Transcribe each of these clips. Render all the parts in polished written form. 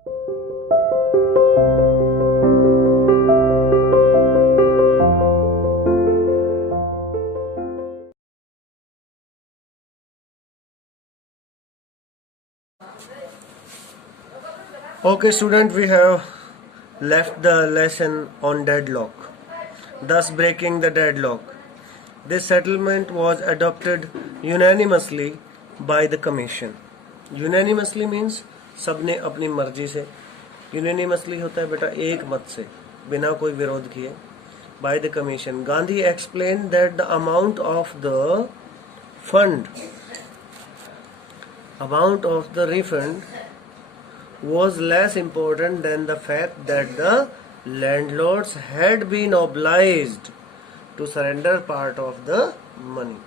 Okay, student, we have left the lesson on deadlock, thus breaking the deadlock. This settlement was adopted unanimously by the commission. Unanimously means सबने अपनी मर्जी से. Unanimously होता है बेटा एक मत से, बिना कोई विरोध किए. By the commission, Gandhi explained that the amount of the refund was less important than the fact that the landlords had been obliged to surrender part of the money.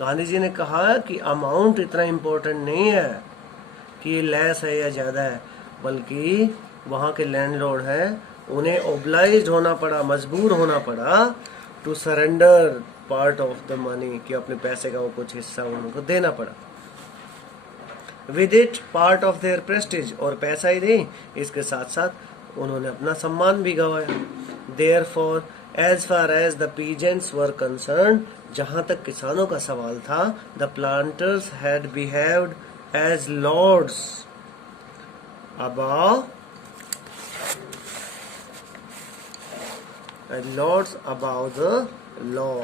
Gandhi ji ने कहा कि अमाउंट इतना इम्पोर्टेंट नहीं है कि less है या ज्यादा है, बल्कि वहां के लैंडलॉर्ड हैं, उन्हें ओब्लाइज्ड होना पड़ा, मजबूर होना पड़ा to surrender part of the money, कि अपने पैसे का वो कुछ हिस्सा उनको देना पड़ा. With it part of their Prestige, और पैसा ही नहीं, इसके साथ साथ उन्होंने अपना सम्मान भी गंवाया. Therefore as far as the peasants were concerned, जहां तक किसानों का सवाल था, the planters had behaved as lords above the law.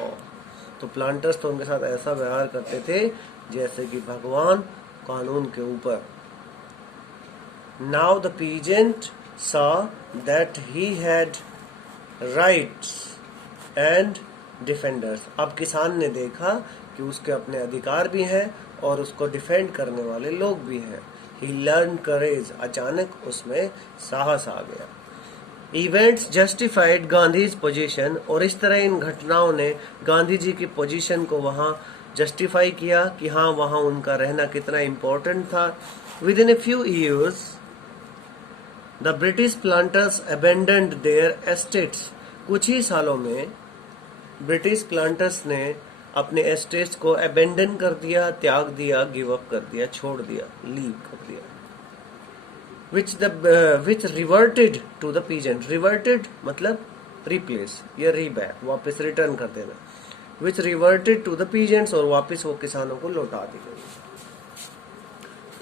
तो प्लांटर्स तो उनके साथ ऐसा व्यवहार करते थे जैसे कि भगवान कानून के ऊपर. Now the peasant saw that he had rights and defenders. अब किसान ने देखा कि उसके अपने अधिकार भी हैं और उसको डिफेंड करने वाले लोग भी हैं. ही लर्न करेज, अचानक उसमें साहस आ गया. इवेंट्स जस्टिफाइड गांधीज पोजीशन, और इस तरह इन घटनाओं ने गांधी जी की पोजीशन को वहां जस्टिफाई किया कि हाँ, वहां उनका रहना कितना इम्पोर्टेंट था. Within a few years the British planters abandoned their estates. कुछ ही सालों में ब्रिटिश प्लांटर्स ने अपने एस्टेट्स को अबेंडन कर दिया, त्याग दिया, गिव अप कर दिया, छोड़ दिया, लीव कर दिया. which reverted to the peasant. Reverted मतलब replace या rebate, वापस रिटर्न कर देना. which reverted to the peasants, और वापस वो किसानों को लौटा दी गई.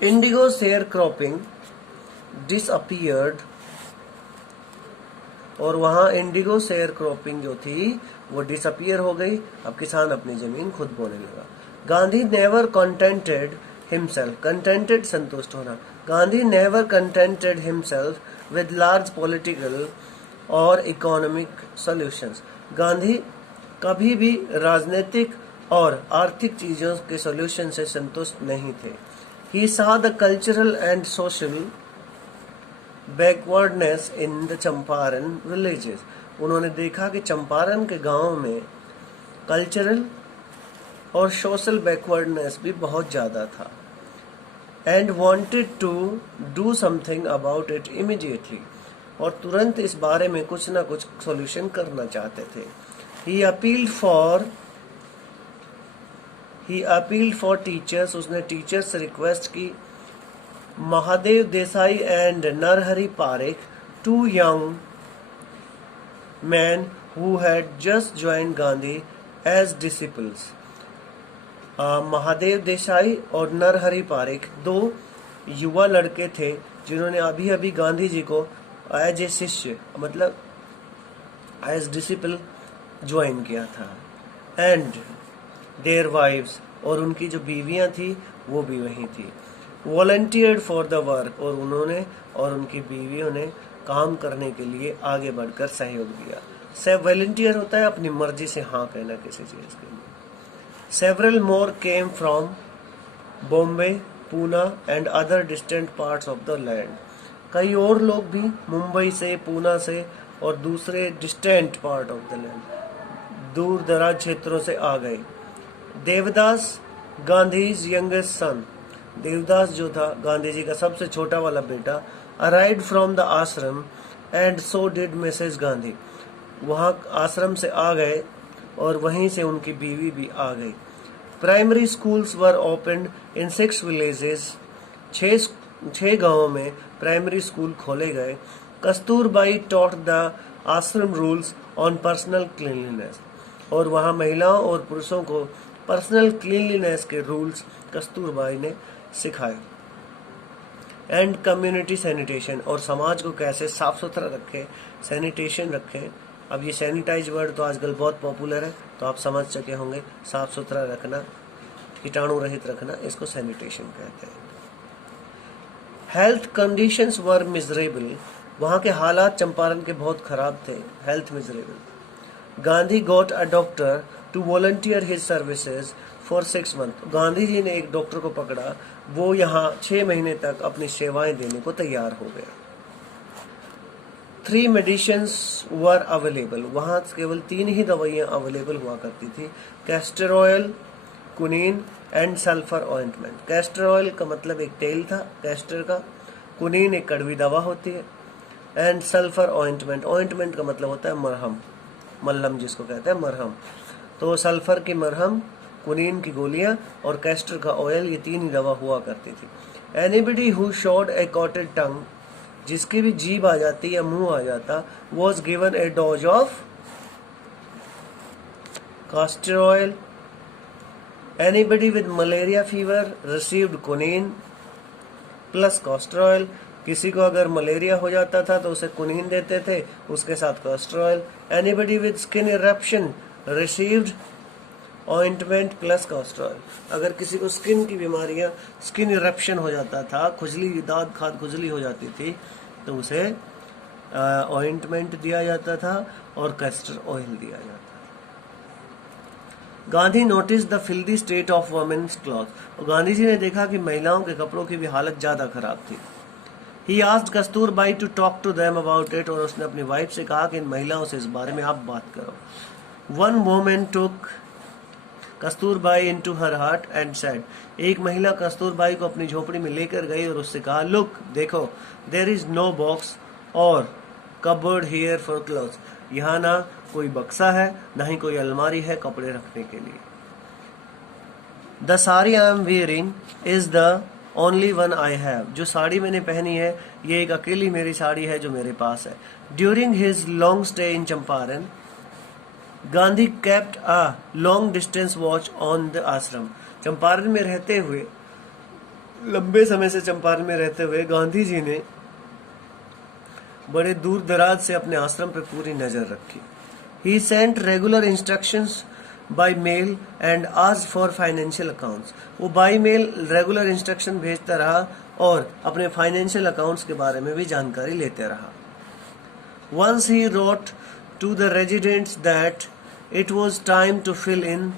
इंडिगो शेयर क्रॉपिंग disappeared, और वहां इंडिगो शेयर क्रॉपिंग जो थी वो डिसअपियर हो गई. अब किसान अपनी जमीन खुद बोने लगा. Gandhi never contented himself, contented संतुष्ट होना. Gandhi never contented himself with large political और इकोनॉमिक सॉल्यूशंस. गांधी कभी भी राजनीतिक और आर्थिक चीजों के सॉल्यूशन से संतुष्ट नहीं थे. ही saw the cultural and social backwardness in the Champaran villages. उन्होंने देखा कि चंपारण के गांव में कल्चरल और सोशल बैकवर्डनेस भी बहुत ज्यादा था. And wanted to do something about it immediately, और तुरंत इस बारे में कुछ ना कुछ सॉल्यूशन करना चाहते थे. He appealed for teachers. उसने टीचर्स से रिक्वेस्ट की. Mahadev Desai and Narhari Parikh, two young men who had just joined Gandhi as disciples. Mahadev Desai और नरहरि पारेख दो युवा लड़के थे जिन्होंने अभी अभी गांधी जी को एज ए शिष्य मतलब एज डिसिपल ज्वाइन किया था. एंड देयर वाइव्स, और उनकी जो बीवियां थी वो भी वहीं थी. वॉलंटियर्ड फॉर द वर्क, और उन्होंने और उनकी बीवियों ने काम करने के लिए आगे बढ़कर सहयोग दिया. वॉलंटियर होता है अपनी मर्जी से हाँ कहना किसी चीज के लिए. Several more came from Bombay, Poona and other distant parts of the land. कई और लोग भी मुंबई से, पूना से और दूसरे distant part of the land, दूर दराज क्षेत्रों से आ गए. देवदास, गांधीज यंगेस्ट सन, देवदास जो था गांधी जी का सबसे छोटा वाला बेटा, अराइव्ड फ्रॉम द आश्रम and so did Mrs Gandhi. वहां आश्रम से आ गए और वहीं से उनकी बीवी भी आ गई. प्राइमरी स्कूल्स वर ओपन्ड इन 6 विलेजेस. 6 6 गांवों में प्राइमरी स्कूल खोले गए। कस्तूरबाई टॉट द आश्रम रूल्स ऑन पर्सनल क्लीनलीनेस, और वहाँ महिलाओं और पुरुषों को पर्सनल क्लीनलीनेस के रूल्स कस्तूरबाई ने सिखाए। एंड कम्युनिटी सैनिटेशन, और समाज को कैसे साफ सुथरा रखे, सैनिटेशन रखें। अब ये सैनिटाइज वर्ड तो आजकल बहुत पॉपुलर है, तो आप समझ सके होंगे, साफ सुथरा रखना, कीटाणु रहित रखना, इसको सैनिटेशन कहते हैं। हेल्थ कंडीशंस वर मिजरेबल, वहाँ के हालात चंपारण के बहुत खराब थे, health miserable. Gandhi got a doctor to volunteer his services for 6 month, Gandhi ji ने एक डॉक्टर को पकड़ा, वो यहाँ 6 महीने तक अपनी सेवाएं देने को तैयार हो गया। 3 मेडिसिन्स वर अवेलेबल, वहाँ केवल 3 ही दवाइयाँ अवेलेबल हुआ करती थी, castor oil, quinine and sulphur ointment. Castor oil का मतलब एक तेल था कैस्टर का, कुनीन एक कड़वी दवा होती है, एंड सल्फर ऑइंटमेंट, ऑइंटमेंट का मतलब होता है मरहम, मल्लम जिसको कहते हैं मरहम। तो सल्फर की मरहम, कुनीन की गोलियां और कैस्टर का ऑयल, ये 3 ही दवा हुआ करती थी। Anybody who showed a coated tongue, जिसकी भी जीभ आ जाती या मुंह आ जाता, was given a dose of castor oil. Anybody with malaria fever received quinine plus castor oil, किसी को अगर मलेरिया हो जाता था तो उसे कुनीन देते थे, उसके साथ castor oil. Anybody with skin eruption received ointment plus castor oil, अगर किसी को स्किन की बीमारियां, स्किन इरप्शन हो जाता था, खुजली, दाद खाद खुजली हो जाती थी, तो उसे ऑइंटमेंट दिया जाता था और कैस्टर ऑयल दिया जाता था। Gandhi noticed the filthy state of women's cloth, Gandhi ji ने देखा कि महिलाओं के कपड़ों की भी हालत ज्यादा खराब थी। He asked Kasturbai to talk to them about it, और उसने अपनी वाइफ से कहा कि इन महिलाओं से इस बारे में आप बात करो। One woman took Kasturbai into her hut and said, एक महिला कस्तूरबाई को अपनी झोपड़ी में लेकर गई और उससे कहा, look, देखो, there is no box or cupboard here for clothes, यहाँ ना कोई बक्सा है, ना ही कोई अलमारी है कपड़े रखने के लिए। The sari I am wearing is the only one I have, जो साड़ी मैंने पहनी है ये एक अकेली मेरी साड़ी है जो मेरे पास है। During his long stay in Champaran, Gandhi kept a long distance watch on the आश्रम, चंपारण में रहते हुए, लंबे समय से चंपारण में रहते हुए गांधी जी ने बड़े दूर दराज से अपने आश्रम पे पूरी नजर रखी। He sent regular instructions by mail and asked for financial accounts, वो बाई मेल रेगुलर इंस्ट्रक्शन भेजता रहा और अपने फाइनेंशियल अकाउंट्स के बारे में भी जानकारी लेते रहा। Once he wrote to the residents that it was time to fill in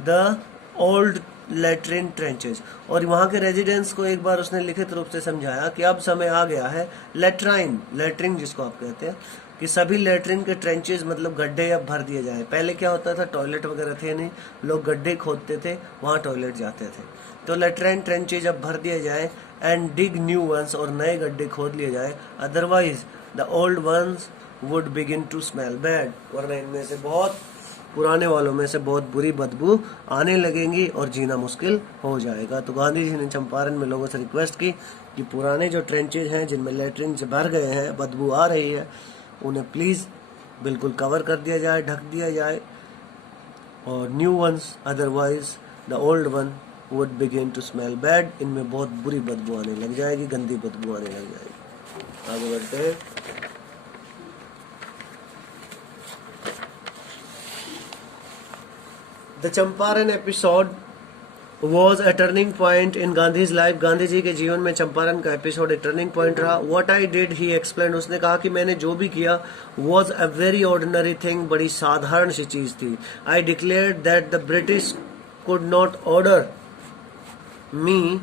the old latrine trenches, और वहाँ के रेजिडेंट्स को एक बार उसने लिखित रूप से समझाया कि अब समय आ गया है लेट्राइन, लेटरिन जिसको आप कहते हैं, कि सभी लेटरिन के ट्रेंचेस मतलब गड्ढे अब भर दिए जाए। पहले क्या होता था, टॉयलेट वगैरह थे नहीं, लोग गड्ढे खोदते थे, वहाँ टॉयलेट जाते थे, तो लेटराइन ट्रेंचेज अब भर दिए जाए एंड डिग न्यू वंस, और नए गड्ढे खोद लिए जाए, otherwise the old ones would begin to smell bad, वरना इनमें से बहुत पुराने वालों में से बहुत बुरी बदबू आने लगेंगी और जीना मुश्किल हो जाएगा। तो गांधी जी ने चंपारण में लोगों से रिक्वेस्ट की कि पुराने जो ट्रेंचेज हैं जिनमें लेटरिन से भर गए हैं, बदबू आ रही है, उन्हें प्लीज़ बिल्कुल कवर कर दिया जाए, ढक दिया जाए, और new ones otherwise the old one would begin to smell bad, इनमें बहुत बुरी बदबू आने लग जाएगी, गंदी बदबू आने लग जाएगी। आगे बढ़ते हैं। The Champaran episode was a turning point in Gandhi's life, Gandhi ji के जीवन में चंपारण का एपिसोड एक टर्निंग पॉइंट रहा। What I did he explain, उसने कहा कि मैंने जो भी किया was a very ordinary thing, बड़ी साधारण सी चीज थी। I declared that the British could not order me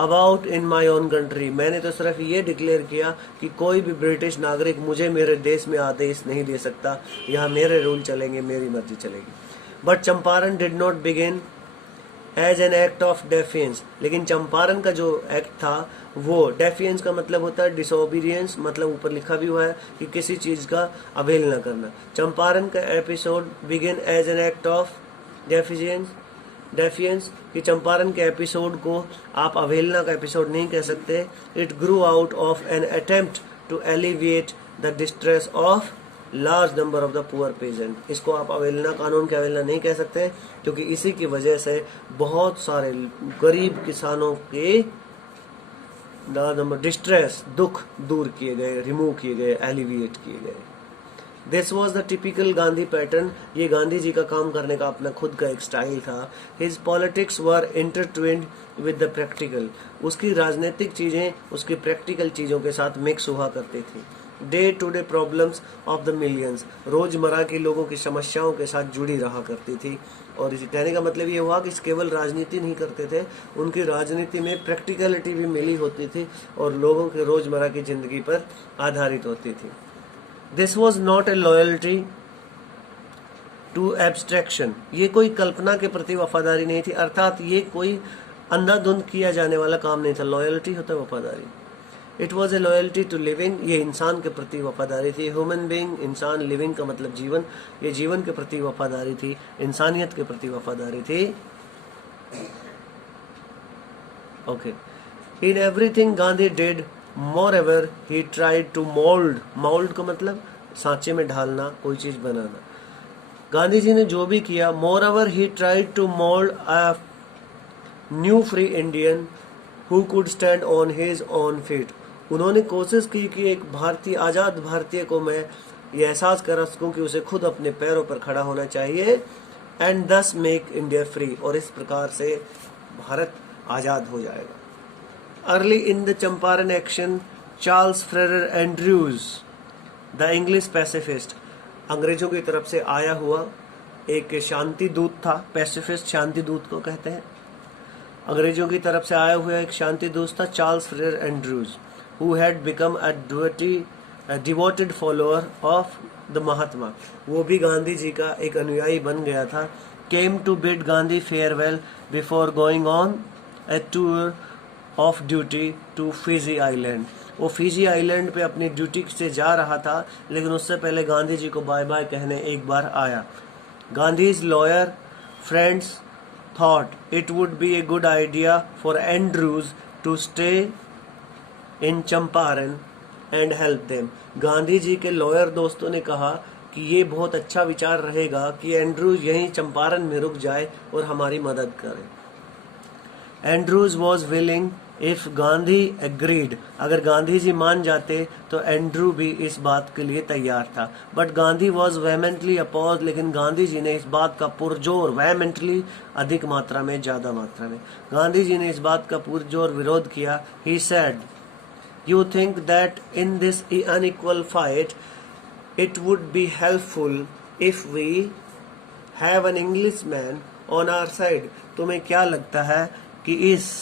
about in my own country, मैंने तो सिर्फ ये डिक्लेयर किया कि कोई भी ब्रिटिश नागरिक मुझे मेरे देश में आदेश नहीं दे सकता, यहाँ मेरे रूल चलेंगे, मेरी मर्जी चलेगी। But Champaran did not begin as an act of defiance, लेकिन चंपारण का जो एक्ट था वो, डेफियंस का मतलब होता है डिसोबीडियंस, मतलब ऊपर लिखा भी हुआ है कि किसी चीज का अवेल न करना। चंपारण का episode begin as an act of defiance defiance कि चंपारण के एपिसोड को आप अवहेलना का एपिसोड नहीं कह सकते. It grew out of an attempt to alleviate the distress of large number of the poor peasant. इसको आप अवहेलना, कानून की अवहेलना नहीं कह सकते, क्योंकि इसी की वजह से बहुत सारे गरीब किसानों के नंबर डिस्ट्रेस, दुख दूर किए गए, रिमूव किए गए, एलिविएट किए गए. This was the typical Gandhi pattern. ये गांधी जी का काम करने का अपना खुद का एक स्टाइल था. His politics were intertwined with the practical. उसकी राजनीतिक चीजें उसकी प्रैक्टिकल चीजों के साथ मिक्स हुआ करती थी. Day to day problems of the millions, रोजमर्रा के लोगों की समस्याओं के साथ जुड़ी रहा करती थी. और इसी कहने का मतलब ये हुआ कि केवल राजनीति नहीं करते थे, उनकी राजनीति में प्रैक्टिकलिटी भी मिली होती थी और लोगों के रोजमर्रा की जिंदगी पर आधारित होती थी. This was not a loyalty to abstraction. ये कोई कल्पना के प्रति वफादारी नहीं थी, अर्थात ये कोई अंधाधुंध किया जाने वाला काम नहीं था. लॉयल्टी होता है वफादारी. It was a loyalty to living. ये इंसान के प्रति वफादारी थी. ह्यूमन बीइंग, इंसान, लिविंग का मतलब जीवन. ये जीवन के प्रति वफादारी थी, इंसानियत के प्रति वफादारी थी. Okay. In everything Gandhi did, more he tried to mould. Mould का मतलब सांचे में ढालना, कोई चीज बनाना. गांधी जी ने जो भी किया, more he tried to mould a new free Indian who could stand on his own feet. उन्होंने कोशिश की कि एक भारतीय, आजाद भारतीय को मैं ये एहसास करा सकूं कि उसे खुद अपने पैरों पर खड़ा होना चाहिए. एंड दस मेक इंडिया फ्री. और इस प्रकार से भारत आजाद हो जाएगा. Early in the Champaran action, Charles Freer Andrews, the English pacifist, अंग्रेजों की तरफ से आया हुआ एक शांति दूत था. पैसिफिस्ट शांति दूत को कहते हैं. अंग्रेजों की तरफ से आया हुआ एक शांति दूत था, Charles Freer Andrews, who had become a devoted follower of the Mahatma. वो भी गांधी जी का एक अनुयायी बन गया था. Came to bid Gandhi farewell before going on a tour of duty to Fiji island. वो फिजी आइलैंड पे अपनी ड्यूटी से जा रहा था, लेकिन उससे पहले गांधी जी को बाय बाय कहने एक बार आया. Gandhi's lawyer friends thought it would be a good idea for Andrews to stay in Champaran and help them. Gandhi ji lawyer लॉयर दोस्तों ने कहा कि ये बहुत अच्छा विचार रहेगा कि एंड्रूज यहीं चंपारण में रुक जाए और हमारी मदद करे. Andrews was willing if Gandhi agreed. अगर गांधी जी मान जाते तो एंड्रू भी इस बात के लिए तैयार था. But Gandhi was vehemently oppose. लेकिन गांधी जी ने इस बात का पुरजोर, वेहेमेंटली अधिक मात्रा में, ज्यादा मात्रा में, गांधी जी ने इस बात का पुरजोर विरोध किया. He said, you think that in this unequal fight it would be helpful if we have an English man on our side. तुम्हें क्या लगता है कि इस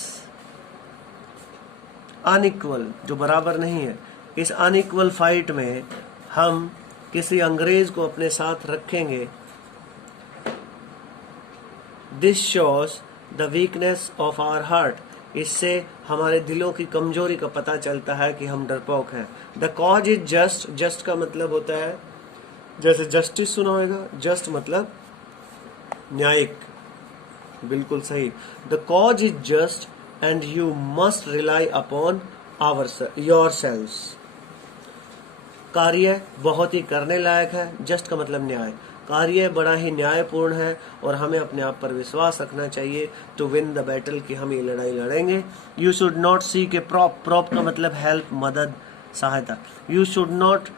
अनइक्वल, जो बराबर नहीं है, इस अनइक्वल फाइट में हम किसी अंग्रेज को अपने साथ रखेंगे? This shows the weakness of our heart. इससे हमारे दिलों की कमजोरी का पता चलता है कि हम डरपोक हैं. The cause is just. Just का मतलब होता है, जैसे जस्टिस सुना होगा, जस्ट मतलब न्यायिक, बिल्कुल सही. The cause is just and you must rely upon yourselves. कार्य बहुत ही करने लायक है. जस्ट का मतलब न्याय. कार्य बड़ा ही न्यायपूर्ण है और हमें अपने आप पर विश्वास रखना चाहिए टू विन द बैटल, कि हम ये लड़ाई लड़ेंगे. You should not seek a prop. Prop का मतलब हेल्प, मदद, सहायता. You should not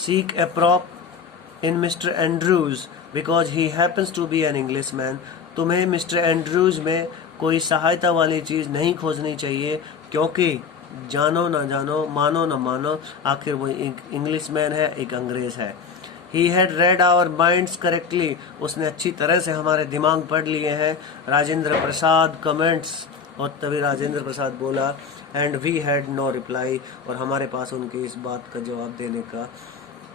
seek a prop in mister Andrews because he happens to be an English man. तुम्हें मिस्टर एंड्रूज में कोई सहायता वाली चीज नहीं खोजनी चाहिए, क्योंकि जानो ना जानो, मानो ना मानो, आखिर वो एक इंग्लिश मैन है, एक अंग्रेज है. He had read our minds correctly. उसने अच्छी तरह से हमारे दिमाग पढ़ लिए हैं. राजेंद्र प्रसाद कमेंट्स. और तभी राजेंद्र प्रसाद बोला, and we had no reply. और हमारे पास उनकी इस बात का जवाब देने का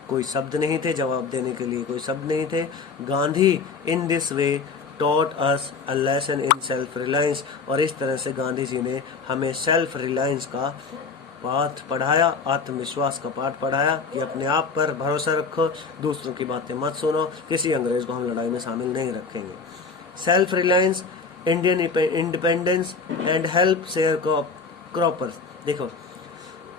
कोई शब्द नहीं थे, जवाब देने के लिए कोई शब्द नहीं थे. Gandhi in this way taught us a lesson in self reliance. और इस तरह से गांधी जी ने हमें सेल्फ रिलायंस का पाठ पढ़ाया, आत्मविश्वास का पाठ पढ़ाया कि अपने आप पर भरोसा रखो, दूसरों की बातें मत सुनो, किसी अंग्रेज को हम लड़ाई में शामिल नहीं रखेंगे. Self reliance, Indian independence and help share croppers. देखो,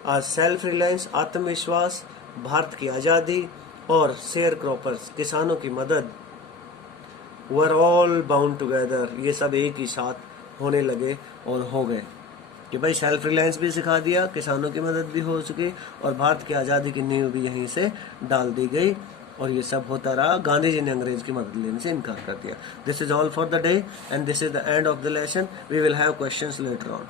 सेल्फ रिलायंस आत्मविश्वास, भारत की आज़ादी और शेयर क्रॉपर्स किसानों की मदद, वर ऑल बाउंड टुगेदर, ये सब एक ही साथ होने लगे और हो गए कि भाई सेल्फ रिलायंस भी सिखा दिया, किसानों की मदद भी हो चुकी और भारत की आज़ादी की नींव भी यहीं से डाल दी गई और ये सब होता रहा। गांधी जी ने अंग्रेज की मदद लेने से इनकार कर दिया। This is all for the day and this is the end of the lesson. We will have questions later on.